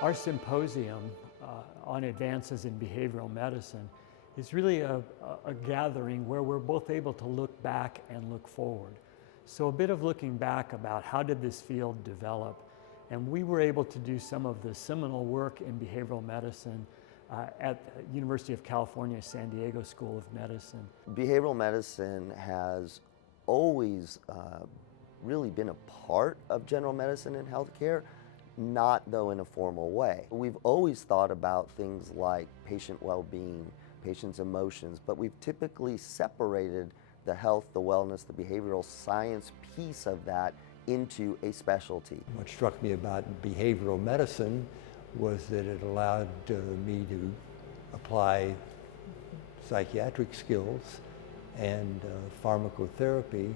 Our symposium on advances in behavioral medicine is really a gathering where we're both able to look back and look forward. So a bit of looking back about how did this field develop, and we were able to do some of the seminal work in behavioral medicine at the University of California, San Diego School of Medicine. Behavioral medicine has always really been a part of general medicine and healthcare, not though in a formal way. We've always thought about things like patient well-being, patient's emotions, but we've typically separated the health, the wellness, the behavioral science piece of that into a specialty. What struck me about behavioral medicine was that it allowed me to apply psychiatric skills and pharmacotherapy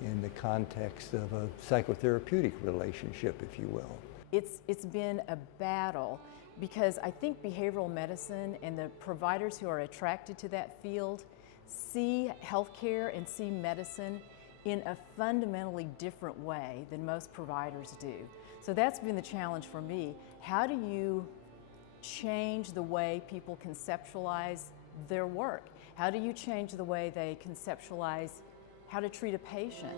in the context of a psychotherapeutic relationship, if you will. It's been a battle because I think behavioral medicine and the providers who are attracted to that field see healthcare and see medicine in a fundamentally different way than most providers do. So that's been the challenge for me. How do you change the way people conceptualize their work? How do you change the way they conceptualize how to treat a patient?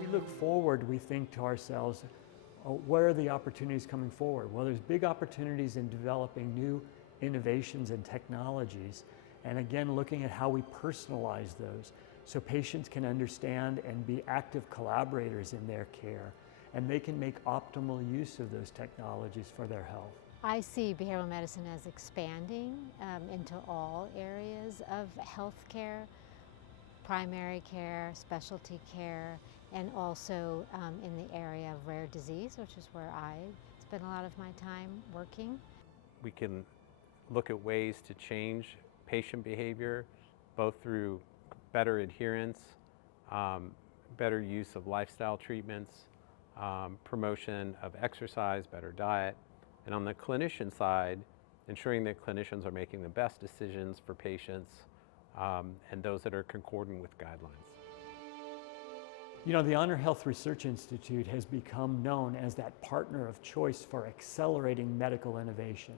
We look forward, we think to ourselves, what are the opportunities coming forward? Well, there's big opportunities in developing new innovations and technologies, and again, looking at how we personalize those so patients can understand and be active collaborators in their care, and they can make optimal use of those technologies for their health. I see behavioral medicine as expanding into all areas of healthcare, primary care, specialty care, and also in the area of rare disease, which is where I spend a lot of my time working. We can look at ways to change patient behavior, both through better adherence, better use of lifestyle treatments, promotion of exercise, better diet, and on the clinician side, ensuring that clinicians are making the best decisions for patients and those that are concordant with guidelines. You know, the Honor Health Research Institute has become known as that partner of choice for accelerating medical innovation.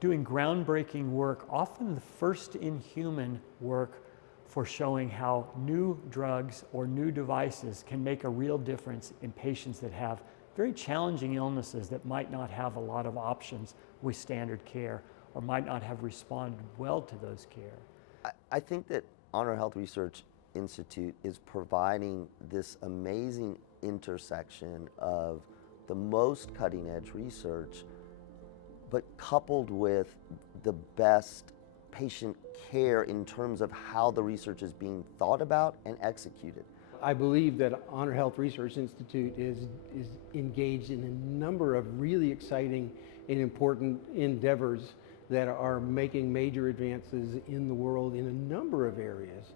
Doing groundbreaking work, often the first in human work for showing how new drugs or new devices can make a real difference in patients that have very challenging illnesses that might not have a lot of options with standard care or might not have responded well to those care. I think that Honor Health Research Institute is providing this amazing intersection of the most cutting edge research, but coupled with the best patient care in terms of how the research is being thought about and executed. I believe that Honor Health Research Institute is engaged in a number of really exciting and important endeavors that are making major advances in the world in a number of areas,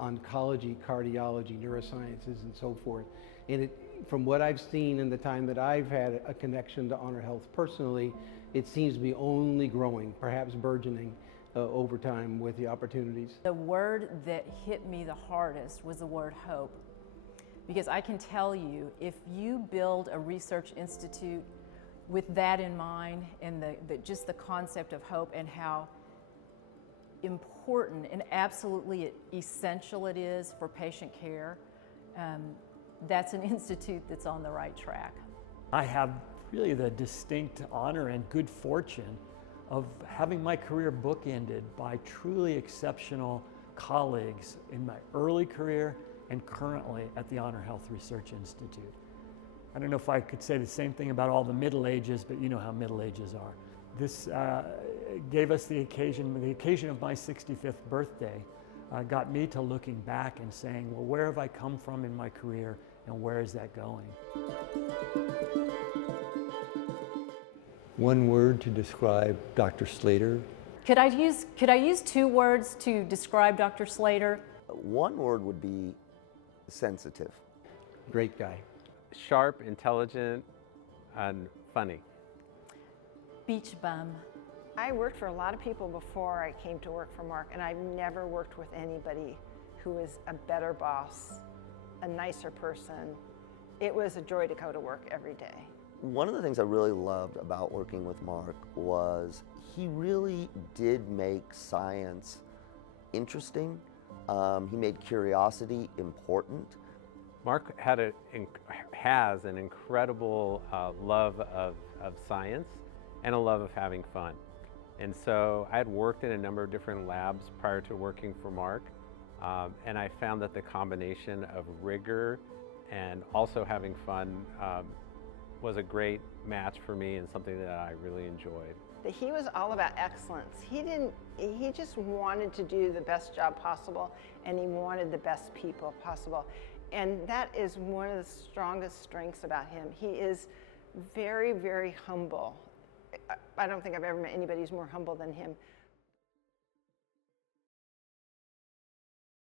oncology, cardiology, neurosciences, and so forth. And from what I've seen in the time that I've had a connection to Honor Health personally, it seems to be only growing, perhaps burgeoning over time with the opportunities. The word that hit me the hardest was the word hope. Because I can tell you, if you build a research institute with that in mind and just the concept of hope and how important and absolutely essential it is for patient care, that's an institute that's on the right track. I have really the distinct honor and good fortune of having my career bookended by truly exceptional colleagues in my early career and currently at the Honor Health Research Institute. I don't know if I could say the same thing about all the Middle Ages, but you know how Middle Ages are. This gave us the occasion of my 65th birthday, got me to looking back and saying, well, where have I come from in my career and where is that going? One word to describe Dr. Slater. Could I use two words to describe Dr. Slater? One word would be sensitive. Great guy. Sharp, intelligent, and funny. Beach bum. I worked for a lot of people before I came to work for Mark, and I've never worked with anybody who was a better boss, a nicer person. It was a joy to go to work every day. One of the things I really loved about working with Mark was he really did make science interesting. He made curiosity important. Mark has an incredible love of science and a love of having fun. And so I had worked in a number of different labs prior to working for Mark, and I found that the combination of rigor and also having fun was a great match for me and something that I really enjoyed. That he was all about excellence. He just wanted to do the best job possible, and he wanted the best people possible. And that is one of the strongest strengths about him. He is very, very humble. I don't think I've ever met anybody who's more humble than him.